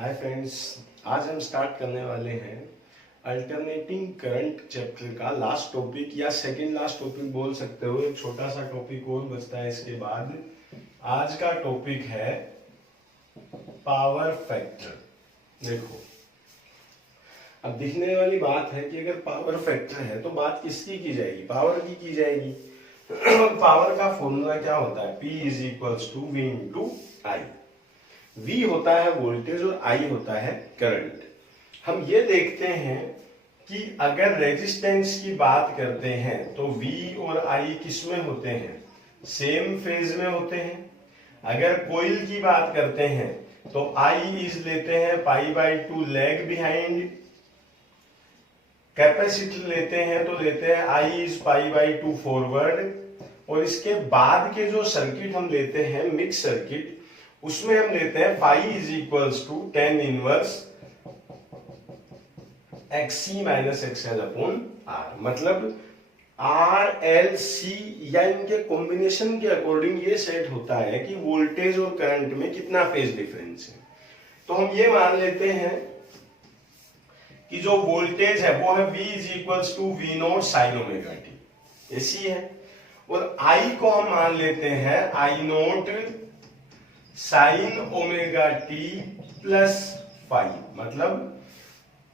Hi friends, आज हम start करने वाले हैं अल्टरनेटिंग करंट चैप्टर का लास्ट टॉपिक या सेकंड लास्ट टॉपिक बोल सकते हो। एक छोटा सा टॉपिक और बचता है इसके बाद। आज का टॉपिक है पावर फैक्टर। देखो, अब दिखने वाली बात है कि अगर पावर फैक्टर है तो बात किसकी की जाएगी? पावर की जाएगी। पावर का फॉर्मूला क्या होता है? P is equals to V into I. V होता है वोल्टेज और I होता है करंट। हम ये देखते हैं कि अगर रेजिस्टेंस की बात करते हैं तो V और I किस में होते हैं? सेम फेज में होते हैं। अगर कॉइल की बात करते हैं तो I इज लेते हैं π/2 लैग बिहाइंड। कैपेसिटर लेते हैं तो लेते हैं I इज π/2 फॉरवर्ड। और इसके बाद के जो सर्किट हम लेते हैं मिक्स सर्किट, उसमें हम लेते हैं phi is equals to tan inverse XC minus XL upon R। मतलब RLC या इनके कॉम्बिनेशन के अकॉर्डिंग ये सेट होता है कि वोल्टेज और करंट में कितना फेज डिफरेंस है। तो हम ये मान लेते हैं कि जो वोल्टेज है वो है V is equals to V nought sine omega t, ऐसी है। और I को हम मान लेते हैं I not sine omega T plus five. मतलब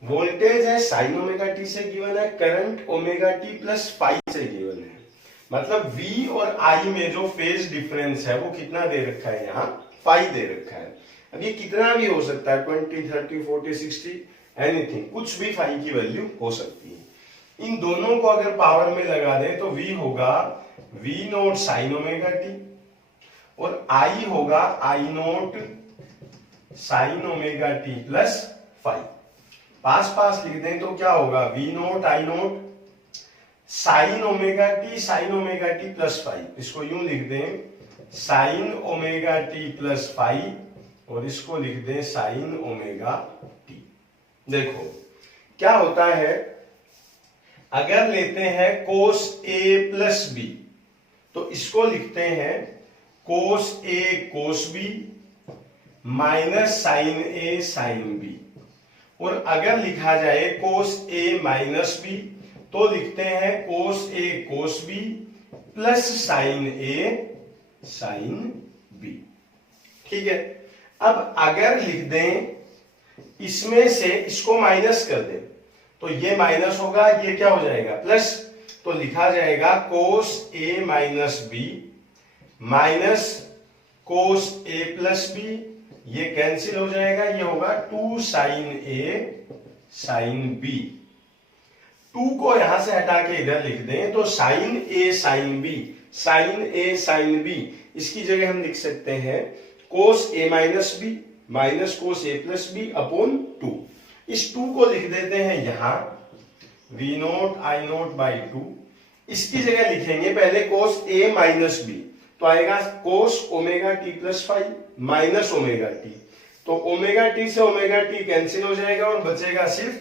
वोल्टेज है साइन ओमेगा टी से गिवन है, current omega T plus five से गिवन है। मतलब V और I में जो फेज डिफरेंस है वो कितना दे रखा है? यहाँ 5 दे रखा है। अब ये कितना भी हो सकता है, 20, 30, 40, 60, एनीथिंग, कुछ भी 5 की वैल्यू हो सकती है। इन दोनों को अगर पावर में लगा दें तो V होगा V nought sine omega T और I होगा I note sign omega T plus 5। पास पास लिख दें तो क्या होगा? V nought I note sign omega T plus 5। इसको यूं लिख दें साइन ओमेगा टी प्लस 5 और इसको लिख दें साइन ओमेगा टी। देखो क्या होता है, अगर लेते हैं कोस A प्लस बी तो इसको लिखते हैं cos A cos B minus sine A sine B। और अगर लिखा जाए कोस A माइनस B तो लिखते हैं cos A cos B plus sine A sine B। ठीक है। अब अगर लिख दें इसमें से इसको माइनस कर दें तो ये माइनस होगा, ये क्या हो जाएगा? प्लस। तो लिखा जाएगा कोस A minus B minus cos A plus B, ये कैंसिल हो जाएगा, ये होगा 2 साइन A साइन B। 2 को यहां से हटा के इधर लिख दें तो sine A sine B, sine A sine B, इसकी जगह हम लिख सकते हैं cos A minus B minus cos A plus B upon 2। इस 2 को लिख देते हैं यहां V nought I nought by 2। इसकी जगह लिखेंगे पहले कोस A माइनस B, तो आएगा कोस omega T plus 5 minus omega T. तो ओमेगा टी से ओमेगा टी कैंसिल हो जाएगा और बचेगा सिर्फ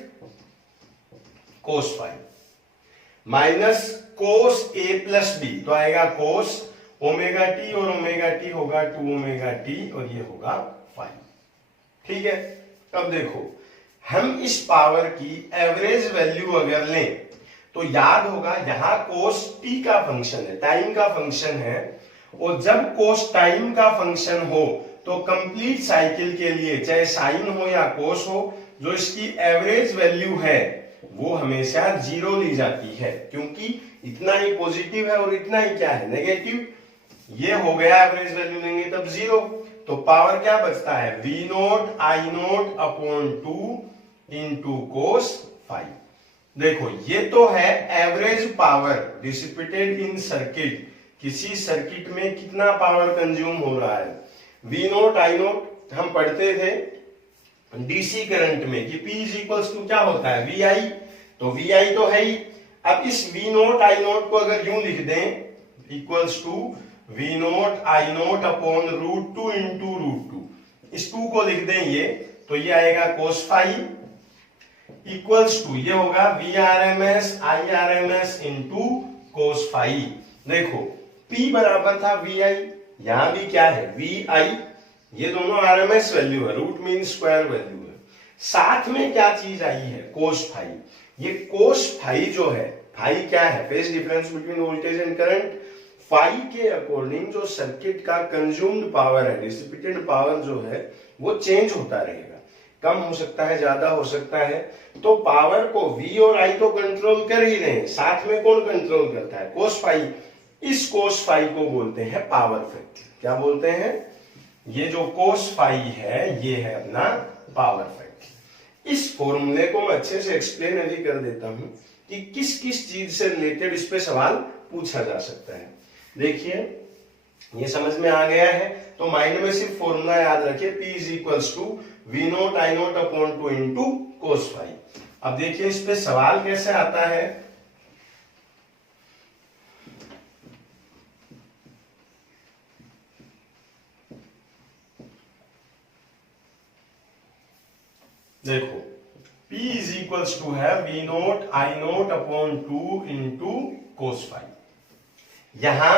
कोस 5 minus cos A plus B, तो आएगा कोस ओमेगा टी और ओमेगा टी होगा 2 ओमेगा टी और ये होगा 5। ठीक है। अब देखो, हम इस पावर की एवरेज वैल्यू अगर लें तो याद होगा यहां कोस टी का फंक्शन है, टाइम का फंक्शन है। और जब कोस टाइम का फंक्शन हो तो कंप्लीट साइकिल के लिए चाहे साइन हो या कोस हो, जो इसकी एवरेज वैल्यू है वो हमेशा 0 ली जाती है, क्योंकि इतना ही पॉजिटिव है और इतना ही क्या है? नेगेटिव। ये हो गया एवरेज वैल्यू लेंगे तब 0। तो पावर क्या बचता है? V nought I nought upon 2 into कोस 5। देखो ये तो है average power dissipated in circuit. किसी सर्किट में कितना पावर कंज्यूम हो रहा है? V नोट I नोट हम पढ़ते थे डीसी करंट में कि P इज इक्वल्स टू क्या होता है? VI। तो VI तो है ही। अब इस V नोट I नोट को अगर यूं लिख दें equals to V nought I nought upon √2 into √2, इस 2 को लिख दें ये, तो ये आएगा कोस 5 इक्वल्स टू ये होगा VRMS IRMS इंटू कोस 5। देखो P बराबर था VI, यहां भी क्या है? VI, ये दोनों आरएमएस वैल्यू है, रूट मीन स्क्वायर वैल्यू है। साथ में क्या चीज आई है, कोस फाई। ये कोस फाई जो है, फाई क्या है, phase difference between voltage and current. Phi के अकॉर्डिंग जो सर्किट का कंज्यूम्ड पावर है, डिसिपेटेड पावर जो है वो चेंज होता रहेगा, कम हो सकता है, ज्यादा हो सकता है। तो पावर को V और I तो कंट्रोल कर ही रहे हैं, साथ में कौन कंट्रोल करता है, कोस फाई। इस कोस फाई को बोलते हैं पावर फैक्टर। क्या बोलते हैं, ये जो कोस फाई है ये है अपना पावर फैक्टर। इस फॉर्मूले को मैं अच्छे से एक्सप्लेन अभी कर देता हूं कि किस किस चीज से रिलेटेड इस पे सवाल पूछा जा सकता है। देखिए ये समझ में आ गया है, तो माइंड में सिर्फ फॉर्मूला याद रखिए, P is equals to V nought I nought upon 2 into cos phi. अब देखिए इस पे सवाल कैसे आता है। देखो P इज इक्वल्स टू है V nought I nought upon 2 into cos phi. यहां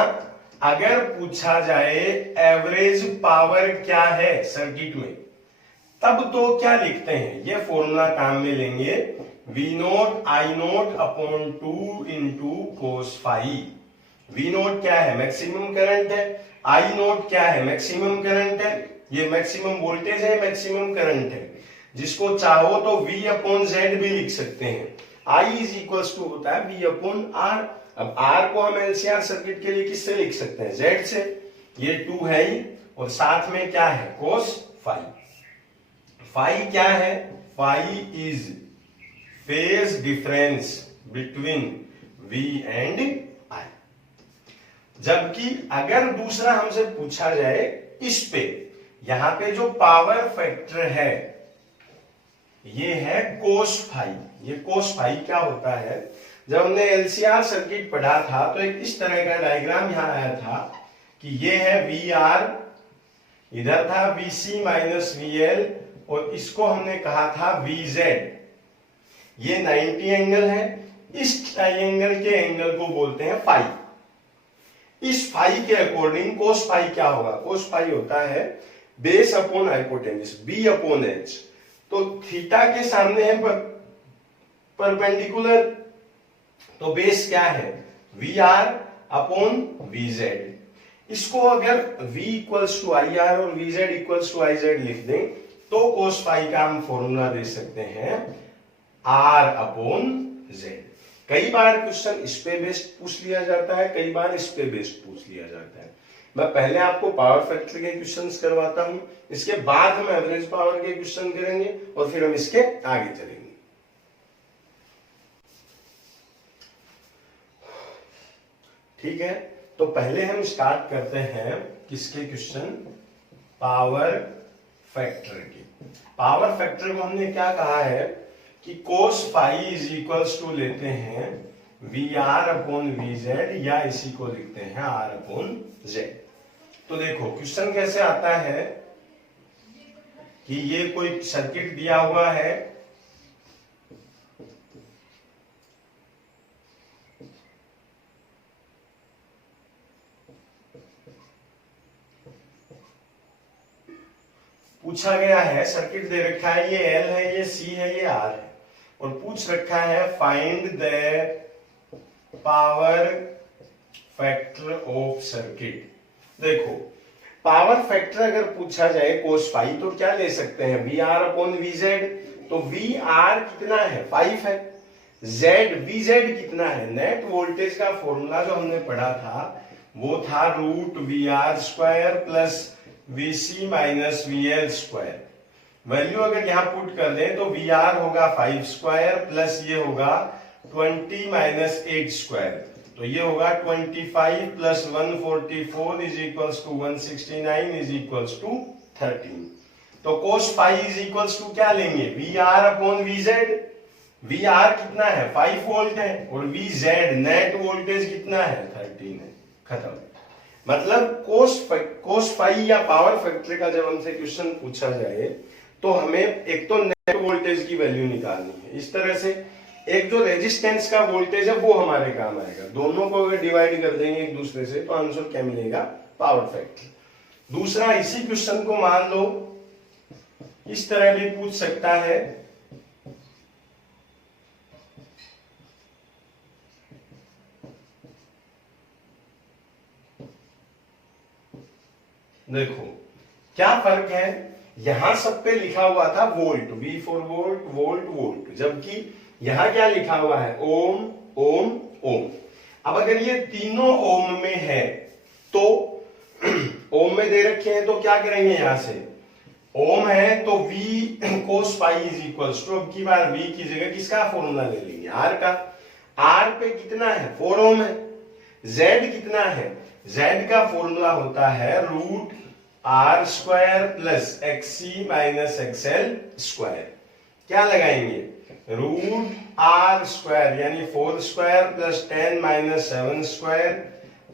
अगर पूछा जाए एवरेज पावर क्या है सर्किट में, तब तो क्या लिखते हैं, ये फॉर्मूला काम में लेंगे, V nought I nought upon 2 into cos phi. V nought क्या है, मैक्सिमम करंट है, I नोट क्या है, मैक्सिमम करंट है, ये मैक्सिमम वोल्टेज है, मैक्सिमम करंट है। जिसको चाहो तो V अपॉन Z भी लिख सकते हैं। I इज इक्वल्स टू होता है V अपॉन R। अब R को हम एलसीआर सर्किट के लिए किससे लिख सकते हैं, Z से। ये 2 है ही, और साथ में क्या है, कोस फाई। फाई क्या है, phi is phase difference between V and I। जबकि अगर दूसरा हमसे पूछा जाए इस पे, यहां पे जो पावर फैक्टर है ये है कोस फाई। ये कोस फाई क्या होता है, जब हमने एलसीआर सर्किट पढ़ा था तो एक इस तरह का डायग्राम यहां आया था कि ये है VR, इधर था VC माइनस VL, और इसको हमने कहा था VZ। ये 90 एंगल है, इस ट्राइंगल के एंगल को बोलते हैं फाई। इस फाई के अकॉर्डिंग कोस फाई क्या होगा, कोस फाई होता है base upon hypotenuse, B upon H। तो थीटा के सामने है परपेंडिकुलर, तो बेस क्या है, VR अपॉन VZ। इसको अगर V इक्वल्स टू IR और VZ इक्वल्स टू IZ लिख दें तो कोस फाई का हम फॉर्मूला दे सकते हैं R अपॉन Z। कई बार क्वेश्चन इस पे बेस्ड पूछ लिया जाता है, कई बार इस पे बेस्ड पूछ लिया जाता है। मैं पहले आपको पावर फैक्टर के क्वेश्चंस करवाता हूं, इसके बाद हम एवरेज पावर के क्वेश्चन करेंगे और फिर हम इसके आगे चलेंगे। ठीक है, तो पहले हम स्टार्ट करते हैं किसके क्वेश्चन, पावर फैक्टर के। पावर फैक्टर को हमने क्या कहा है कि cos phi is equals to लेते हैं VR अपॉन VZ, या इसी को लिखते हैं R अपॉन Z। तो देखो क्वेश्चन कैसे आता है कि ये कोई सर्किट दिया हुआ है, पूछा गया है, सर्किट दे रखा है, ये L है, ये C है, ये R है, और पूछ रखा है find the power factor of circuit. देखो पावर फैक्टर अगर पूछा जाए कोस फाई तो क्या ले सकते हैं, VR अपॉन VZ। तो VR कितना है, 5 है, VZ कितना है, नेट वोल्टेज का फॉर्मूला जो हमने पढ़ा था वो था root VR square plus VC minus VL square. Value अगर यहां पुट कर दें तो VR होगा 5 स्क्वायर प्लस ये होगा 20 माइनस 8 स्क्वायर, तो ये होगा 25 plus 144 is equals to 169 is equals to 13। तो cos phi is equals to क्या लेंगे, VR अपॉन VZ। VR कितना है, 5 वोल्ट है, और VZ नेट वोल्टेज कितना है, 13 है। खत्म। मतलब कोस फाई या पावर फैक्टर का जब हमसे क्वेश्चन पूछा जाए तो हमें एक तो नेट वोल्टेज की वैल्यू निकालनी है इस तरह से, एक जो रेजिस्टेंस का वोल्टेज है वो हमारे काम आएगा। दोनों को अगर डिवाइड कर देंगे एक दूसरे से तो आंसर क्या मिलेगा, पावर फैक्टर। दूसरा, इसी क्वेश्चन को मान लो इस तरह भी पूछ सकता है, देखो क्या फर्क है, यहां सब पे लिखा हुआ था volt, V for volt, volt volt, जबकि यहां क्या लिखा हुआ है, ओम ओम ओम। अब अगर ये तीनों ओम में है तो ओम में दे रखे हैं तो क्या करेंगे, यहां से ओम है तो V cos pi is equals to, अब की बार V की जगह किसका फॉर्मूला ले लेंगे, R का। R पे कितना है, 4 ओम है। Z कितना है, Z का फॉर्मूला होता है root R square plus XC minus XL square. क्या लगाएंगे, रूट R स्क्वायर यानी 4 स्क्वायर प्लस 10 माइनस 7 स्क्वायर,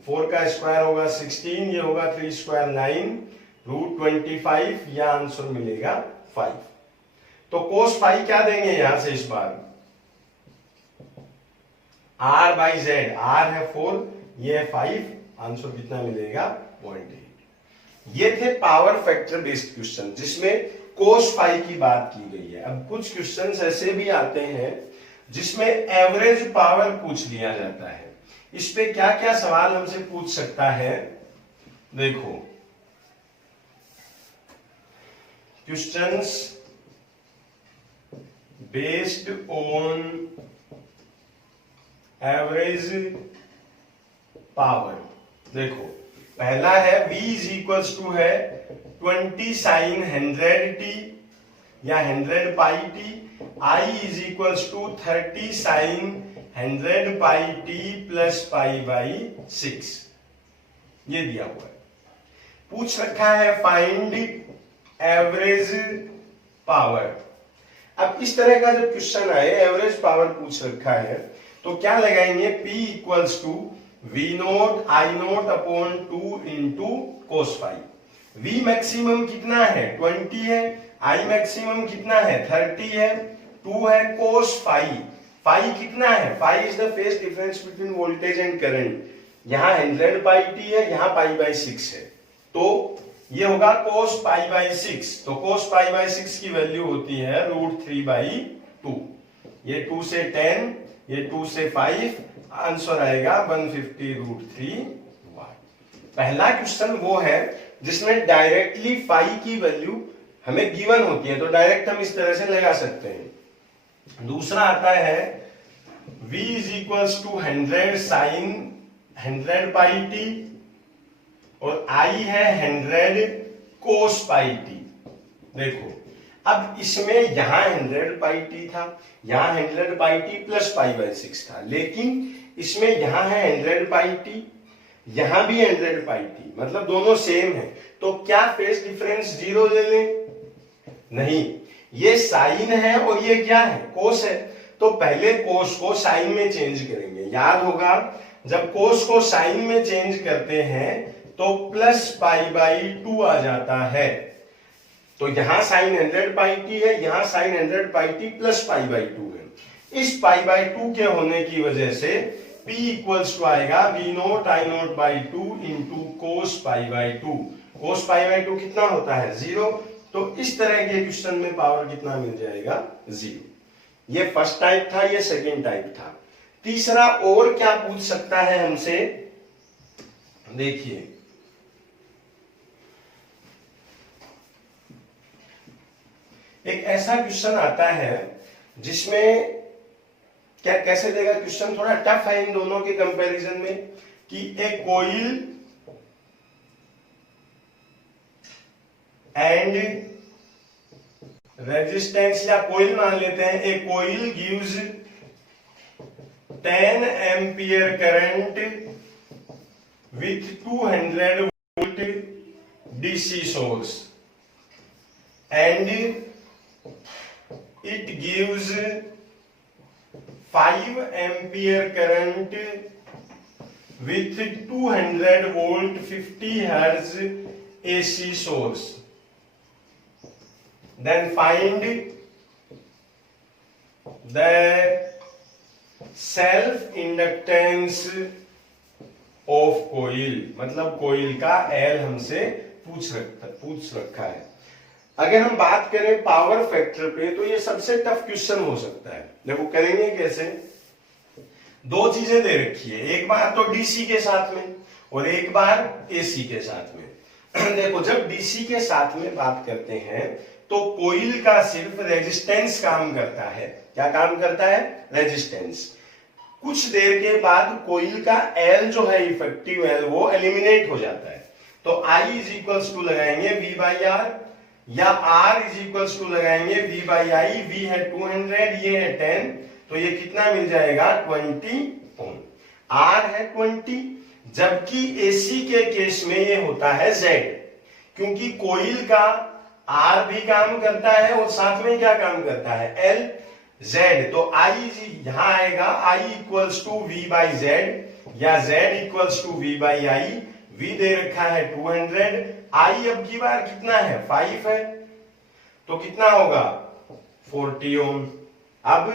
4 का स्क्वायर होगा 16, ये होगा 3 स्क्वायर 9, रूट 25, या आंसर मिलेगा 5। तो कोस फाई क्या देंगे यहां से इस बार, R बाई जेड, R है 4, ये है 5, आंसर कितना मिलेगा 0.8। ये थे पावर फैक्टर बेस्ड क्वेश्चन जिसमें कोस फाई की बात की गई है। अब कुछ क्वेश्चंस ऐसे भी आते हैं जिसमें एवरेज पावर पूछ लिया जाता है। इस पे क्या क्या सवाल हमसे पूछ सकता है, देखो questions based on average power. देखो पहला है V इज इक्वल्स टू है 20 साइन 100t या 100 pi t, I is equals to 30 sine 100 pi t plus pi by 6, ये दिया हुआ है। पूछ रखा है फाइंड एवरेज पावर। अब इस तरह का जब क्वेश्चन आए, एवरेज पावर पूछ रखा है, तो क्या लगाएंगे, P equals to V nought I nought upon 2 into cos phi. V maximum कितना है 20 है, I मैक्सिमम कितना है 30 है, 2 है कोस फाई। फाई कितना है, phi is the phase difference between voltage and current. यहां 100 पाई टी है, यहां पाई बाई 6 है, तो ये होगा कोस पाई बाई 6। तो कोस पाई बाई 6 की वैल्यू होती है रूट 3 बाई 2। ये 2 से 10, ये 2 से 5, आंसर आएगा 150 रूट 3 वाट। पहला क्वेश्चन वो है जिसमें डायरेक्टली फाई की वैल्यू हमें गिवन होती है, तो डायरेक्ट हम इस तरह से लगा सकते हैं। दूसरा आता है V is equals to 100 sine 100 pi t और I है 100 कोस पाई टी। देखो अब इसमें यहां 100 पाई टी था, यहां 100 pi t plus pi by 6 था, लेकिन इसमें यहां है 100 पाई टी, यहां भी 100 पाई टी, मतलब दोनों सेम है। तो क्या फेज डिफरेंस 0 ले लें, नहीं, ये साइन है और ये क्या है, कोस है, तो पहले कोस को साइन में चेंज करेंगे। याद होगा जब कोस को साइन में चेंज करते हैं तो प्लस पाई बाई 2 आ जाता है। तो यहां साइन 100 पाई टी है, यहां sine 100 pi t plus pi by 2 है। इस पाई बाई 2 के होने की वजह से P इक्वल्स टू आएगा V nought I nought by 2 into cos pi by 2। Cos pi by 2 कितना होता है 0, तो इस तरह के क्वेश्चन में पावर कितना मिल जाएगा 0। ये फर्स्ट टाइप था, ये सेकेंड टाइप था। तीसरा और क्या पूछ सकता है हमसे, देखिए एक ऐसा क्वेश्चन आता है जिसमें क्या कैसे देगा क्वेश्चन, थोड़ा टफ है इन दोनों के कंपैरिजन में, कि एक कोइल एंड रेजिस्टेंस, या कोइल मान लेते हैं, a coil gives 10 ampere current with 200 volt DC source and it gives 5 ampere current with 200 volt 50 hertz AC source. Then find the self inductance of coil, मतलब coil का L हमसे पूछ रखा है। अगर हम बात करें पावर फैक्टर पे तो ये सबसे टफ क्वेश्चन हो सकता है। देखो करेंगे कैसे, दो चीजें दे रखी है, एक बार तो डीसी के साथ में और एक बार एसी के साथ में। देखो जब डीसी के साथ में बात करते हैं तो कोइल का सिर्फ रेजिस्टेंस काम करता है। क्या काम करता है? रेजिस्टेंस। कुछ देर के बाद कोइल का एल जो है इफेक्टिव एल वो एलिमिनेट हो जाता है। तो आई इज इक्वल्स टू लगाएंगे वी बाई आर, या आर इज इक्वल्स टू लगाएंगे वी बाई आई। वी है 200, ये है 10, तो ये कितना मिल जाएगा 20 ओम। आर है 20, जबकि एसी के केस में ये होता है जेड, क्योंकि कोइल का आर भी काम करता है और साथ में क्या काम करता है? L, Z. तो आई यहां आएगा I equals to V by Z या Z equals to V by I. V दे रखा है 200, आई अब की बार कितना है? 5 है, तो कितना होगा? 40 ओम। अब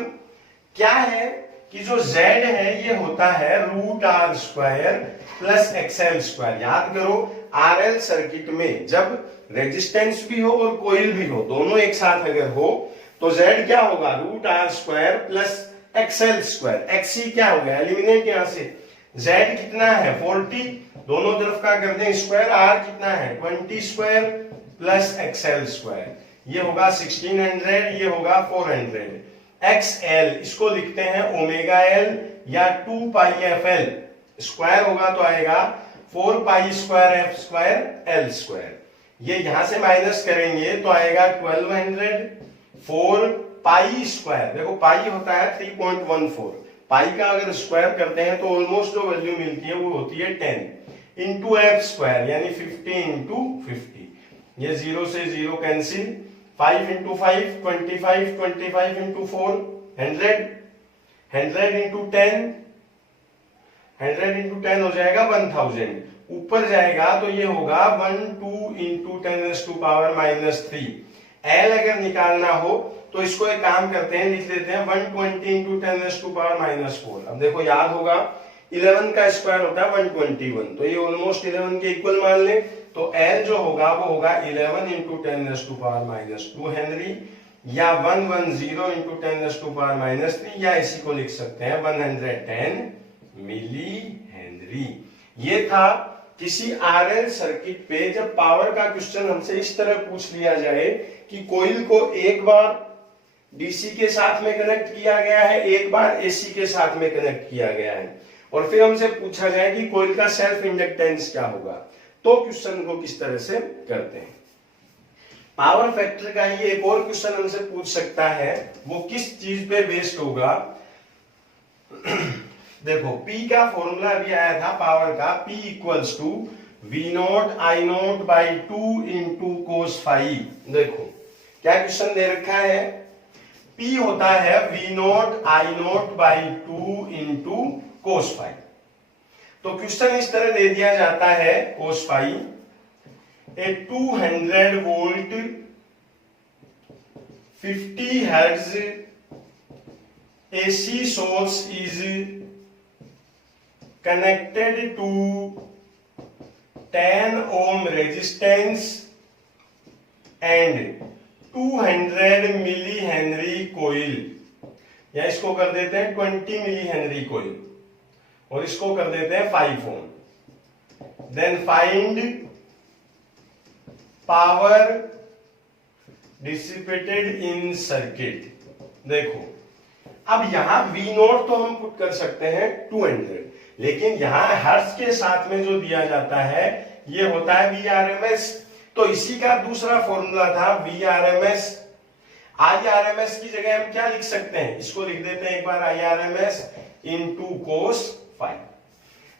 क्या है कि जो Z है ये होता है √R² प्लस XL²। याद करो RL सर्किट में जब रेजिस्टेंस भी हो और कोइल भी हो, दोनों एक साथ अगर हो तो Z क्या होगा? √R² plus XL²। XC क्या हो गया? एलिमिनेट यहां से। Z कितना है? 40, दोनों तरफ का कर दें स्क्वायर। R कितना है? 20² प्लस XL², ये होगा 1600, ये होगा 400। XL इसको लिखते हैं ओमेगा L या 2πfL, स्क्वायर होगा तो आएगा 4π²f²L²। ये यहां से माइनस करेंगे तो आएगा 1200। 4π², देखो पाई होता है 3.14, पाई का अगर स्क्वायर करते हैं तो ऑलमोस्ट जो वैल्यू मिलती है वो होती है 10 इंटू f² यानी 50 इंटू 50। ये 0 से 0 cancel, 5 into 5 25, 25 into 4 100, 100 into 10, 100 into 10 हो जाएगा 1000। ऊपर जाएगा तो ये होगा 12 इंटू 10⁻⁻3। एल अगर निकालना हो तो इसको एक काम करते हैं, लिख लेते हैं 120 इंटू 10⁻⁻4। अब देखो याद होगा 11 का स्क्वायर होता है 121, तो ये ऑलमोस्ट 11 के इक्वल मान ले, तो L जो होगा वो होगा 11 इंटू 10⁻⁻2 हेनरी, या 110 इंटू 10⁻⁻3, या इसी को लिख सकते हैं 110 मिली हेनरी। ये था किसी आरएल सर्किट पे जब पावर का क्वेश्चन हमसे इस तरह पूछ लिया जाए कि कोइल को एक बार डीसी के साथ में कनेक्ट किया गया है, एक बार एसी के साथ में कनेक्ट किया गया है, और फिर हमसे पूछा जाए कि कोइल का सेल्फ इंडक्टेंस क्या होगा, तो क्वेश्चन को किस तरह से करते हैं। पावर फैक्टर का ही एक और क्वेश्चन हमसे पूछ सकता है, वो किस चीज पे बेस्ड होगा। देखो P का फॉर्मूला अभी आया था पावर का, P equals to V0 I0 by 2 into cos phi. देखो क्या क्वेश्चन दे रखा है, P होता है V0 I0 by 2 into cos phi. तो क्वेश्चन इस तरह दे दिया जाता है, cos phi a 200 volt 50 hertz AC source is connected to 10 ohm resistance and 200 milli henry coil, या इसको कर देते हैं 20 मिली हेनरी कोइल, और इसको कर देते हैं 5 ohm. Then find power dissipated in circuit. देखो अब यहां V0 तो हम पुट कर सकते हैं 200, लेकिन यहां हर्ट्ज के साथ में जो दिया जाता है ये होता है Vrms, तो इसी का दूसरा फॉर्मूला था Vrms। Irms की जगह हम क्या लिख सकते हैं, इसको लिख देते हैं एक बार Irms इंटू कोस फाई।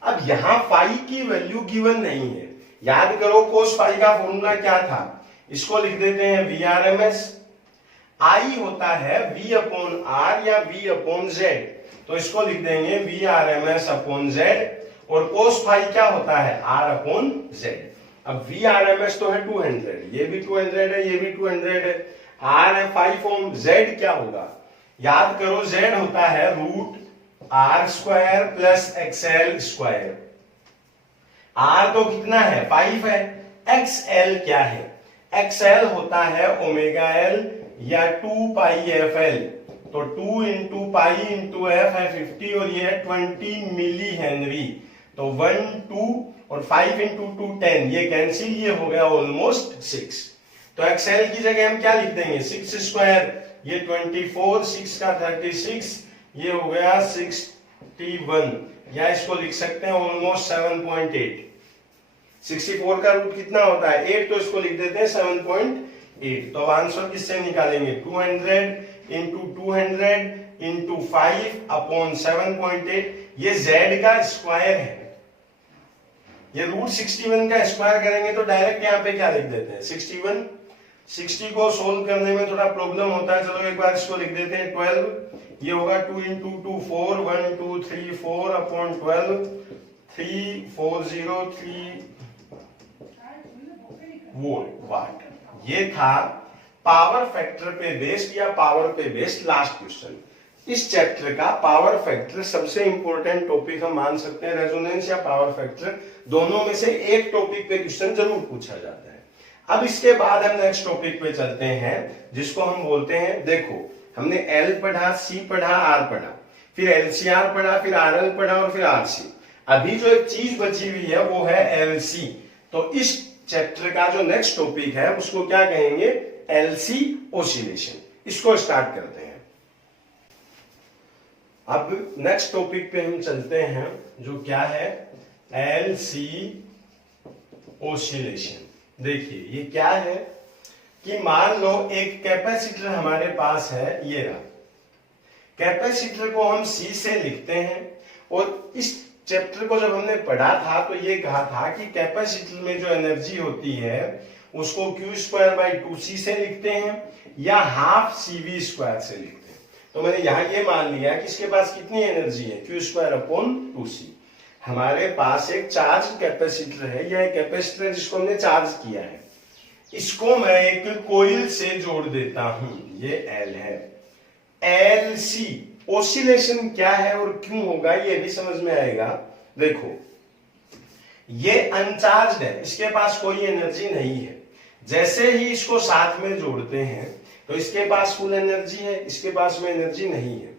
अब यहां फाई की वैल्यू गिवन नहीं है, याद करो कोस फाई का फॉर्मूला क्या था, इसको लिख देते हैं Vrms। I होता है V अपॉन R या V अपॉन Z, तो इसको लिख देंगे Vrms अपॉन Z, और कोस फाई क्या होता है R अपॉन Z। अब Vrms तो है 200, ये भी 200 है, ये भी 200 है, R है 5 ओम, Z क्या होगा, याद करो Z होता है √R² प्लस XL²। R तो कितना है 5 है, एक्स एल क्या है? एक्स एल होता है ओमेगा एल या 2 पाई एफ एल। तो 2 इंटू पाई इंटू एफ है 50 और ये है 20 मिली हेनरी। तो 1 2 और 5 इंटू 2 10, ये कैंसिल, ये हो गया ऑलमोस्ट 6। तो एक्सएल की जगह हम क्या लिख देंगे? 6 स्क्वायर, ये 24, 6 का 36, ये हो गया 61, या इसको लिख सकते हैं ऑलमोस्ट 7.8। 64 का रूट कितना होता है? 8, तो इसको लिख देते हैं 7.8। तो आंसर किससे निकालेंगे? 200 इंटू 200 इंटू 5 अपॉन 7.8। ये z का स्क्वायर है, ये रूट 61 का स्क्वायर करेंगे तो डायरेक्ट यहाँ पे क्या लिख देते हैं? 61। 60 को सोल्व करने में थोड़ा प्रॉब्लम होता है, चलो एक बार इसको लिख देते हैं 12। ये होगा 2 इंटू 2 4, 1 2 3 4 अपॉन 12, 3 4 0 3 वाट। ये था पावर फैक्टर पे बेस्ड या पावर पे बेस्ड लास्ट क्वेश्चन। इस चैप्टर का पावर फैक्टर सबसे इंपॉर्टेंट टॉपिक हम मान सकते हैं। रेजोनेंस या पावर फैक्टर दोनों में से एक टॉपिक पे क्वेश्चन जरूर पूछा जाता है। अब इसके बाद हम नेक्स्ट टॉपिक पे चलते हैं, जिसको हम बोलते हैं, देखो हमने एल पढ़ा, सी पढ़ा, आर पढ़ा, फिर एलसीआर पढ़ा, फिर आरएल पढ़ा और फिर आरसी। अभी जो एक चीज बची हुई है वो है एलसी। तो इस चैप्टर का जो नेक्स्ट टॉपिक है उसको क्या कहेंगे? LC oscillation. इसको स्टार्ट करते हैं। अब नेक्स्ट टॉपिक पे हम चलते हैं, जो क्या है? LC oscillation. देखिए ये क्या है कि मान लो एक कैपेसिटर हमारे पास है, ये रहा। कैपेसिटर को हम सी से लिखते हैं, और इस चैप्टर को जब हमने पढ़ा था तो ये कहा था कि कैपेसिटर में जो एनर्जी होती है उसको Q²/2C से लिखते हैं या हाफ CV² से लिखते हैं। तो मैंने यहां ये मान लिया कि इसके पास कितनी एनर्जी है? Q²/2C। हमारे पास एक चार्ज कैपेसिटर है, यह एक कैपेसिटर है जिसको हमने चार्ज किया है। इसको मैं एक कोइल से जोड़ देता हूं, ये एल है। एलसी ऑसिलेशन क्या है और क्यों होगा ये भी समझ में आएगा। देखो ये अनचार्ज्ड है, इसके पास कोई एनर्जी नहीं है। जैसे ही इसको साथ में जोड़ते हैं तो इसके पास फुल एनर्जी है, इसके पास में एनर्जी नहीं है।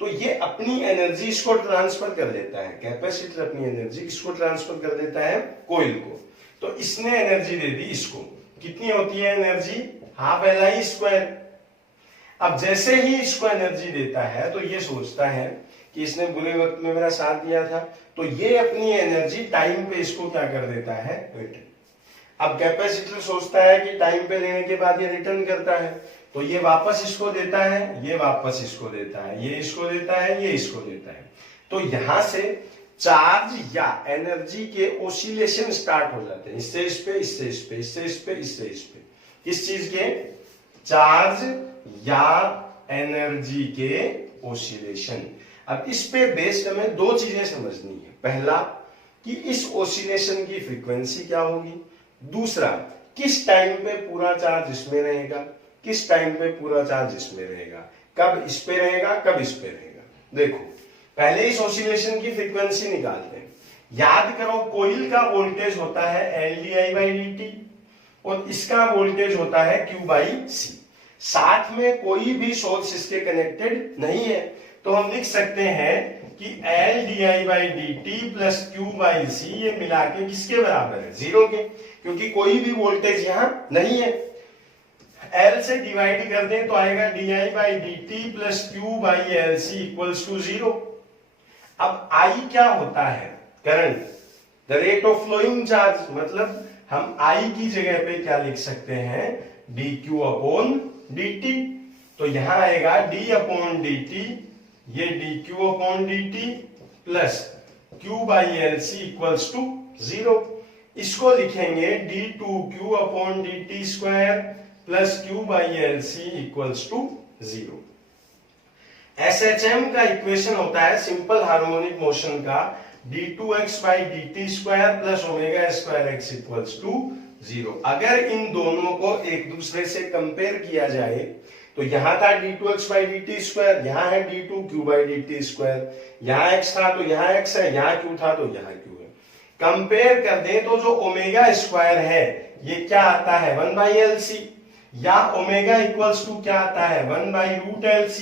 तो ये अपनी एनर्जी इसको ट्रांसफर कर देता है, कैपेसिटर अपनी एनर्जी इसको ट्रांसफर कर देता है कोइल को। तो इसने एनर्जी दे दी इसको, कितनी होती है एनर्जी? Half Li²। अब जैसे ही इसको एनर्जी देता है तो ये सोचता है कि इसने बुरे वक्त में मेरा साथ दिया था, तो ये अपनी एनर्जी टाइम पे इसको क्या कर देता है? रिटर्न। अब कैपेसिटर सोचता है कि टाइम पे लेने के बाद ये रिटर्न करता है, तो ये वापस इसको देता है, ये वापस इसको देता है, ये इसको देता है, ये इसको देता है। तो यहां से चार्ज या एनर्जी के ऑसिलेशन स्टार्ट हो जाते हैं, इससे इस पे, इससे इस पे, इससे इस पे, इससे इस पे। किस चीज के? चार्ज या एनर्जी के ऑसिलेशन। अब इस पे बेस्ड हमें दो चीजें समझनी है। पहला कि इस ऑसिलेशन की फ्रीक्वेंसी क्या होगी, दूसरा किस टाइम पे पूरा चार्ज इसमें रहेगा, किस टाइम पे पूरा चार्ज इसमें रहेगा, कब इस पे रहेगा, कब इस पे रहेगा। देखो पहले इस ऑसिलेशन की फ्रीक्वेंसी निकालते हैं। याद करो कोइल का वोल्टेज होता है LdI/dt और इसका वोल्टेज होता है Q/C। साथ में कोई भी सोर्स इसके कनेक्टेड नहीं है, तो हम लिख सकते हैं कि LdI/dt प्लस Q/C ये मिला के किसके बराबर है? 0 के, क्योंकि कोई भी वोल्टेज यहां नहीं है। L से डिवाइड कर दें तो आएगा DI/dt plus Q/LC equals to 0। अब I क्या होता है? Current, the rate of flowing charge. मतलब हम I की जगह पे क्या लिख सकते हैं? dQ/dt। तो यहां आएगा d/dt, ये dQ/dt plus Q/LC equals to 0। इसको लिखेंगे d2Q/dt² plus Q/LC equals to 0। SHM का इक्वेशन होता है सिंपल हार्मोनिक मोशन का d2x/dt² plus ω²x equals to 0। अगर इन दोनों को एक दूसरे से कंपेयर किया जाए तो यहां था d2x/dt², यहां है d2Q/dt², यहां x था तो यहां x है, यहां q था तो यहां q है। कंपेयर कर दें तो जो ω² है ये क्या आता है 1/LC, या ओमेगा इक्वल्स टू क्या आता है 1/√LC,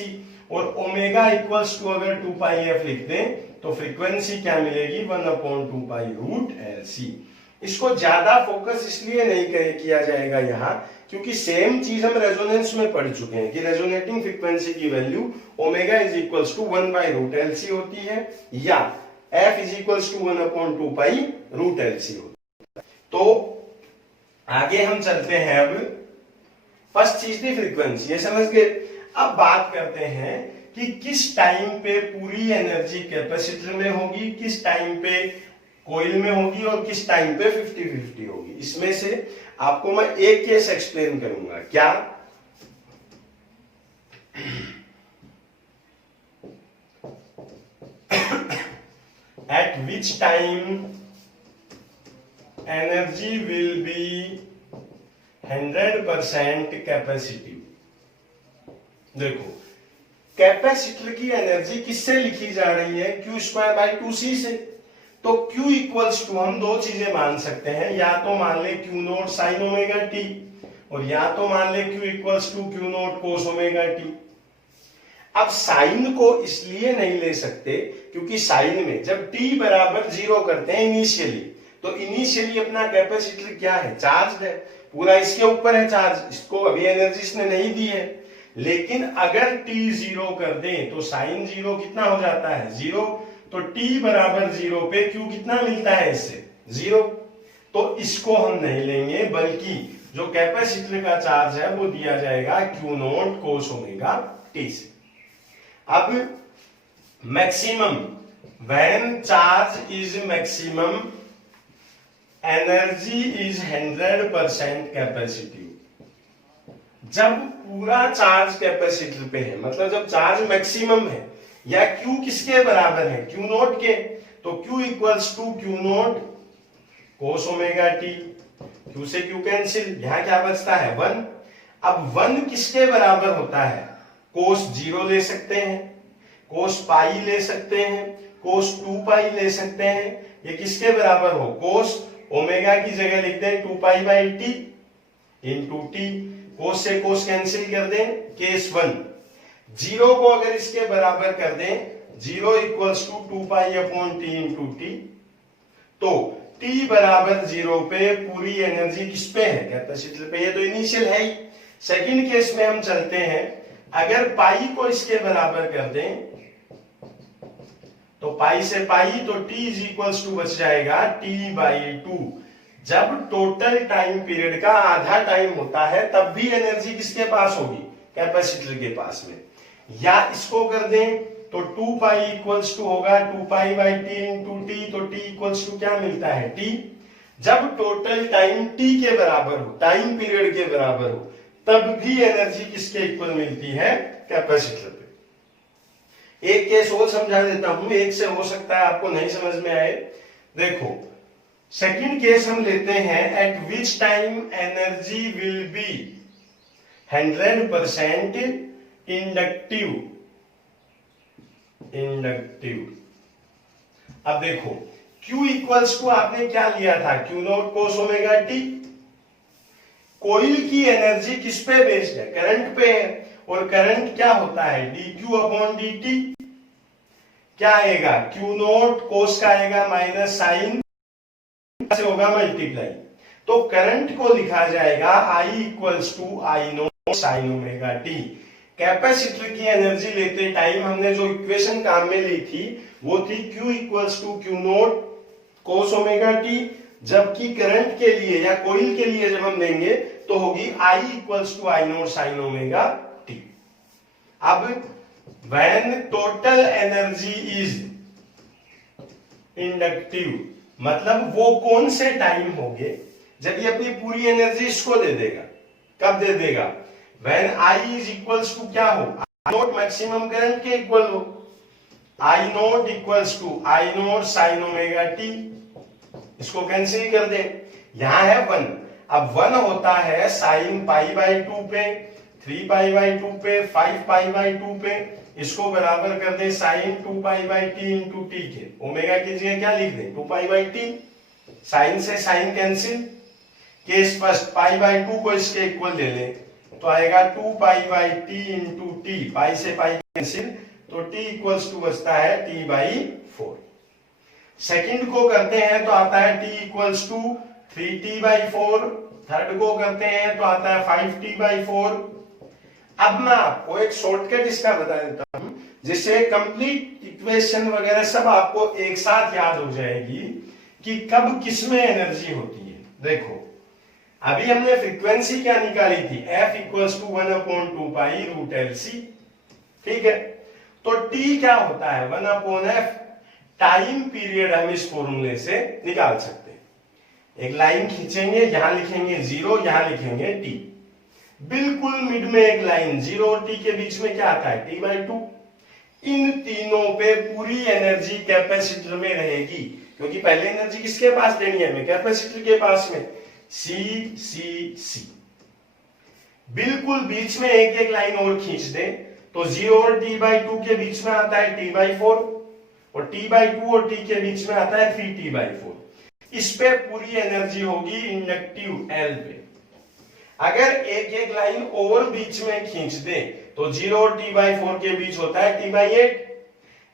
और ओमेगा इक्वल्स टू अगर 2πf लिख दें तो फ्रीक्वेंसी क्या मिलेगी 1/2π√LC। इसको ज्यादा फोकस इसलिए नहीं किया जाएगा यहाँ, क्योंकि सेम चीज हम रेजोनेंस में पढ़ चुके हैं कि रेजोनेटिंग फ्रीक्वेंसी की value omega is equals to 1/√LC होती है, या f is equals to 1/2π√LC होती है। तो आगे हम चलते हैं। अब फर्स्ट चीज थी फ्रीक्वेंसी, ये समझ गए। अब बात करते हैं कि किस टाइम पे पूरी एनर्जी कैपेसिटर में होगी, किस टाइम पे कोइल में होगी, और किस टाइम पे 50-50 होगी। इसमें से आपको मैं एक केस एक्सप्लेन करूंगा। क्या? Eight which time energy will be 100% capacitive. देखो, कैपेसिटर की एनर्जी किससे लिखी जा रही है? Q²/2C से। तो Q इक्वल्स टू हम दो चीजें मान सकते हैं, या तो मान ले Q0 sin ओमेगा t, और या तो मान ले Q equals to Q0 cos omega t। अब साइन को इसलिए नहीं ले सकते क्योंकि साइन में जब t बराबर 0 करते हैं इनिशियली, तो इनिशियली अपना कैपेसिटर क्या है? चार्ज है, पूरा इसके ऊपर है चार्ज, इसको अभी एनर्जी इसने नहीं दी है। लेकिन अगर t 0 कर दें तो साइन 0 कितना हो जाता है? 0। तो t बराबर 0 पे Q कितना मिलता है? इससे 0। तो इसको हम नहीं लेंगे, बल्कि जो कैपेसिटर का चार्ज है वो दिया जाएगा Q0 cos ओमेगा t से। अब maximum, when charge is maximum energy is 100% capacitive. जब पूरा चार्ज कैपेसिटर पे है, मतलब जब चार्ज मैक्सिमम है, या Q किसके बराबर है? Q0 के। तो Q equals to Q0 cos omega t। Q से Q कैंसिल, यहां क्या बचता है? 1। अब 1 किसके बराबर होता है? cos 0 ले सकते हैं, cos पाई ले सकते हैं, cos 2π ले सकते हैं। ये किसके बराबर हो? cos ओमेगा की जगह लिख दें 2π/t इंटू t। कोस से कोस कैंसिल कर दें, केस 1। 0 को अगर इसके बराबर कर दें, 0 equals to 2π/t into t। तो t बराबर 0 पे पूरी एनर्जी किस पे है? कैपेसिटर पे। ये तो इनिशियल है ही। सेकंड केस में हम चलते हैं। अगर पाई को इसके बराबर कर दें, तो पाई से पाई, तो t इज इक्वल्स टू बच जाएगा t/2। जब टोटल टाइम पीरियड का आधा टाइम होता है तब भी एनर्जी किसके पास होगी? कैपेसिटर के पास में। या इसको कर दें तो 2π इक्वल्स टू होगा 2π/t इंटू t। तो t इक्वल्स टू क्या मिलता है? t। जब टोटल टाइम t के बराबर हो, टाइम पीरियड के बराबर हो, तब भी एनर्जी किसके इक्वल मिलती है? कैपेसिटर पे। एक केस और समझा देता हूं, एक से हो सकता है आपको नहीं समझ में आए। देखो, सेकंड केस हम लेते हैं। Eight which time energy will be 100% inductive. अब देखो, Q इक्वल्स टू आपने क्या लिया था? Q0 cos omega t। Coil की एनर्जी किस पे बेस्ड है? करंट पे है, और करंट क्या होता है? dQ/dt। क्या आएगा? Q0 cos का आएगा माइनस साइन से होगा मल्टीप्लाई। तो करंट को लिखा जाएगा I equals to I0 sin omega t। Capacitor की एनर्जी लेते टाइम हमने जो इक्वेशन काम में ली थी वो थी Q equals to Q0 cos omega t। जबकि करंट के लिए या कोइल के लिए जब हम लेंगे तो होगी I equals to I0 sin omega t। अब when total energy is inductive, मतलब वो कौन से टाइम होंगे जब ये अपनी पूरी एनर्जी इसको दे देगा? कब दे देगा? When I is equals to क्या हो? I0 मैक्सिमम करंट के इक्वल हो। I0 equals to I0 sin omega t। इसको कैंसिल कर दे, यहां है 1। अब 1 होता है sin π/2 पे, 3π/2 पे, 5π/2 पे। इसको बराबर कर दे sin 2π/t इंटू t के। ओमेगा की जगह क्या लिख दे? 2π/t। साइन से sine cancel, case first pi by 2 को इसके इक्वल ले लें तो आएगा 2 pi by T into T, pi से पाई कैंसिल, तो टी इक्वल्स टू बचता है टी बाई 4। सेकंड को करते हैं तो आता है T equals to 3t by 4। Third को करते हैं तो आता है 5t बाई 4। अब मैं आपको एक शॉर्टकट इसका बता देता हूं जिससे कंप्लीट इक्वेशन वगैरह सब आपको एक साथ याद हो जाएगी कि कब किसमें एनर्जी होती है। देखो अभी हमने फ्रीक्वेंसी क्या निकाली थी, F equals to 1/2 pi root LC, ठीक है। तो T क्या होता है 1/F, टाइम पीरियड हम इस फॉर्मूले से निकाल सकते हैं। एक लाइन खींचेंगे, यहां लिखेंगे 0, यहां लिखेंगे T, बिल्कुल मिड में एक लाइन 0 और T के बीच में क्या आता है T/2। इन तीनों पे पूरी एनर्जी कैपेसिटर में रहेगी, क्योंकि पहले एनर्जी किसके पास देनी है हमें, कैपेसिटर के पास में, C। बिल्कुल बीच में एक एक लाइन और खींच दे तो 0 और T/2 के बीच में आता है T/4 और T/2 और T के बीच में आता है 3T/4। इस पे पूरी एनर्जी होगी इंडक्टिव L पे। अगर एक एक लाइन और बीच में खींच दे तो 0 और T/4 के बीच होता है T/8।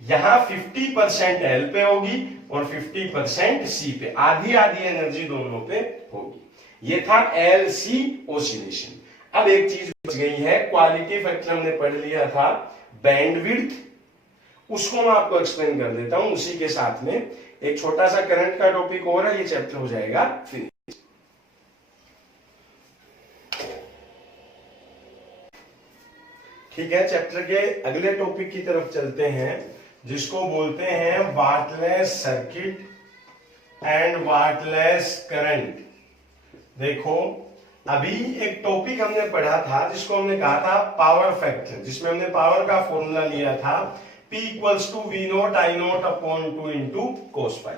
यहां 50% L पे होगी और 50% C पे, आधी आधी एनर्जी दोनों पे होगी। ये था LC ऑसिलेशन। अब एक चीज बच गई है, क्वालिटी फैक्टर हमने पढ़ लिया था बैंडविड्थ, उसको मैं आपको एक्सप्लेन कर देता हूं। उसी के साथ में एक छोटा सा करंट का टॉपिक और है, ये चैप्टर हो जाएगा फिनिश। ठीक है, चैप्टर के अगले टॉपिक की तरफ चलते हैं जिसको बोलते हैं wattless circuit and wattless current. देखो अभी एक टॉपिक हमने पढ़ा था जिसको हमने कहा था पावर फैक्टर, जिसमें हमने पावर का फॉर्मूला लिया था P equals to V0 I0 upon 2 into cos phi.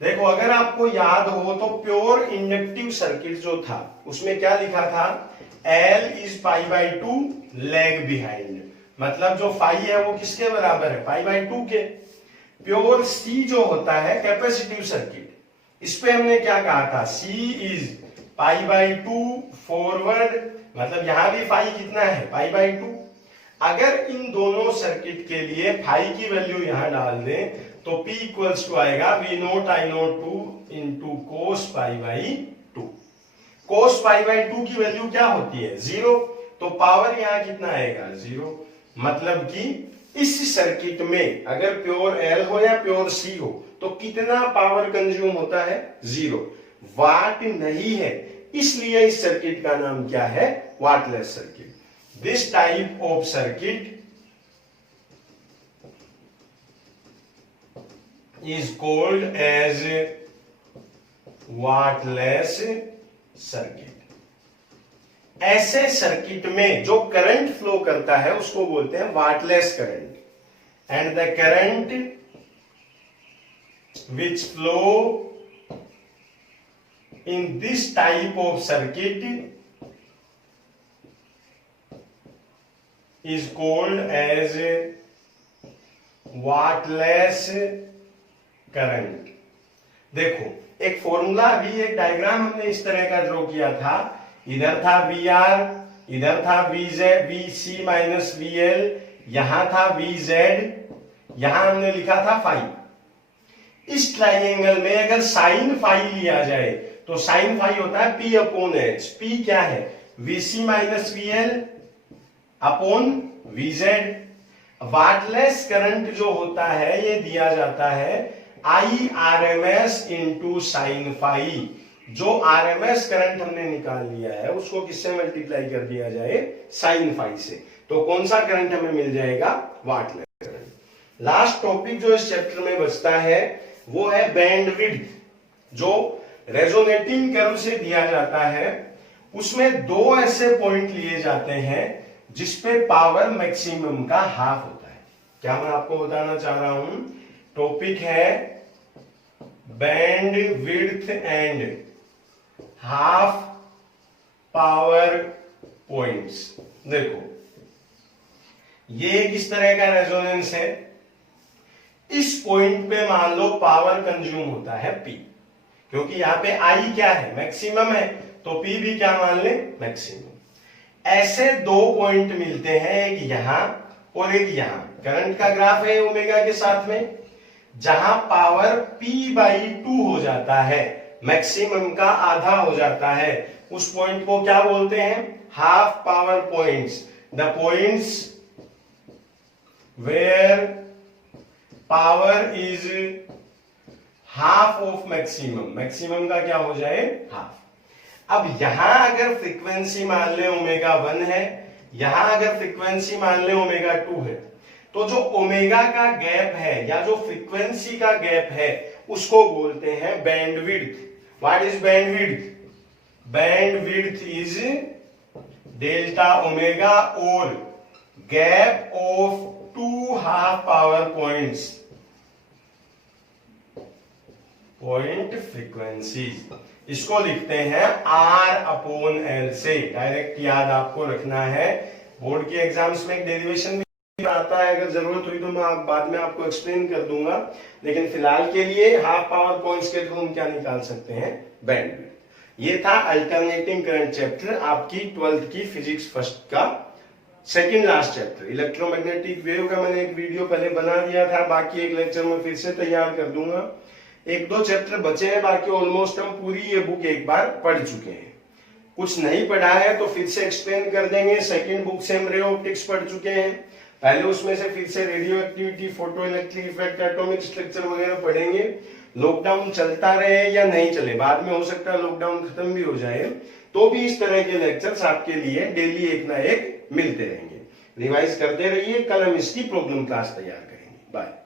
देखो अगर आपको याद हो तो प्योर इंडक्टिव सर्किट जो था उसमें क्या लिखा था, L इज π/2 लैग बिहाइंड, मतलब जो फाई है वो किसके बराबर है, π/2 के। प्योर C जो होता है कैपेसिटिव सर्किट, इस पे हमने क्या कहा था, C इज π/2 फॉरवर्ड, मतलब यहां भी फाई कितना है π/2। अगर इन दोनों सर्किट के लिए फाई की वैल्यू यहां डाल दें तो P इक्वल्स टू आएगा V0 I0 2 इंटू कोस π/2। कोस π/2 की वैल्यू क्या होती है 0, तो पावर यहां कितना आएगा 0। मतलब कि इस सर्किट में अगर प्योर L हो या प्योर C हो तो कितना पावर कंज्यूम होता है 0, वाट नहीं है, इसलिए इस सर्किट का नाम क्या है, wattless circuit. This type of circuit is called as wattless circuit. ऐसे सर्किट में जो करंट फ्लो करता है उसको बोलते हैं wattless current, and the current which flow in this type of circuit is called as wattless current. देखो एक फॉर्मूला, अभी एक डायग्राम हमने इस तरह का ड्रॉ किया था, इधर था VR, इधर था VC माइनस VL, यहां था VZ, यहां हमने लिखा था फाई। इस ट्राइंगल में अगर साइन फाई लिया जाए तो साइन फाई होता है P/H। P क्या है, VC minus VL upon VZ। Wattless current जो होता है ये दिया जाता है IRMS इंटू साइन फाई। जो RMS करंट हमने निकाल लिया है उसको किससे मल्टीप्लाई कर दिया जाए, साइन फाई से, तो कौन सा करंट हमें मिल जाएगा, वाटलेस करंट। लास्ट टॉपिक जो इस चैप्टर में बचता है वो है बैंडविड्थ, जो रेजोनेटिंग कर्व से दिया जाता है। उसमें दो ऐसे पॉइंट लिए जाते हैं जिसपे पावर मैक्सिमम का हाफ होता है। क्या मैं आपको बताना चाह रहा हूं, टॉपिक है band width and half power points. देखो ये किस तरह का रेजोनेंस है, इस पॉइंट पे मान लो पावर कंज्यूम होता है P, क्योंकि यहाँ पे आई क्या है, मैक्सिमम है, तो P भी क्या मान ले, मैक्सिमम। ऐसे दो पॉइंट मिलते हैं, एक यहां और एक यहां, करंट का ग्राफ है ओमेगा के साथ में, जहां पावर P/2 हो जाता है, मैक्सिमम का आधा हो जाता है, उस पॉइंट को क्या बोलते हैं, half power points. The points where power is half of maximum, maximum का क्या हो जाए, हाफ। अब यहां अगर फ्रीक्वेंसी मान ले ओमेगा 1 है, यहां अगर फ्रीक्वेंसी मान ले ओमेगा 2 है, तो जो ओमेगा का गैप है या जो फ्रीक्वेंसी का गैप है उसको बोलते हैं bandwidth. What is bandwidth? Bandwidth is delta omega और gap of 2 half power points, point frequency. इसको लिखते हैं R/L से। डायरेक्ट याद आपको रखना है, बोर्ड के एग्जाम्स में एक डेरिवेशन भी आता है, अगर जरूरत हुई तो मैं बाद में आपको एक्सप्लेन कर दूंगा, लेकिन फिलहाल के लिए हाफ पावर पॉइंट्स के थ्रू हम क्या निकाल सकते हैं, बैंडविड्थ। ये था अल्टरनेटिंग करंट चैप्टर, आपकी 12th की फिजिक्स फर्स्ट का second last chapter. Electromagnetic wave का मैंने एक वीडियो पहले बना दिया था, बाकी एक लेक्चर में फिर से तैयार कर दूंगा। एक दो चैप्टर बचे हैं, बाकी ऑलमोस्ट हम पूरी ये बुक एक बार पढ़ चुके हैं। कुछ नहीं पढ़ा है तो फिर से एक्सप्लेन कर देंगे। सेकंड बुक से हम रे ऑप्टिक्स पढ़ चुके हैं, पहले उसमें से फिर से radio activity, photo electric effect, atomic structure वगैरह पढ़ेंगे। लॉकडाउन चलता रहे या नहीं चले, बाद में हो सकता है लॉकडाउन खत्म भी हो जाए, तो भी इस तरह के लेक्चर्स आपके लिए डेली एक ना एक मिलते रहेंगे। रिवाइज करते रहिए, कल हम इसकी प्रॉब्लम क्लास तैयार करेंगे। बाय।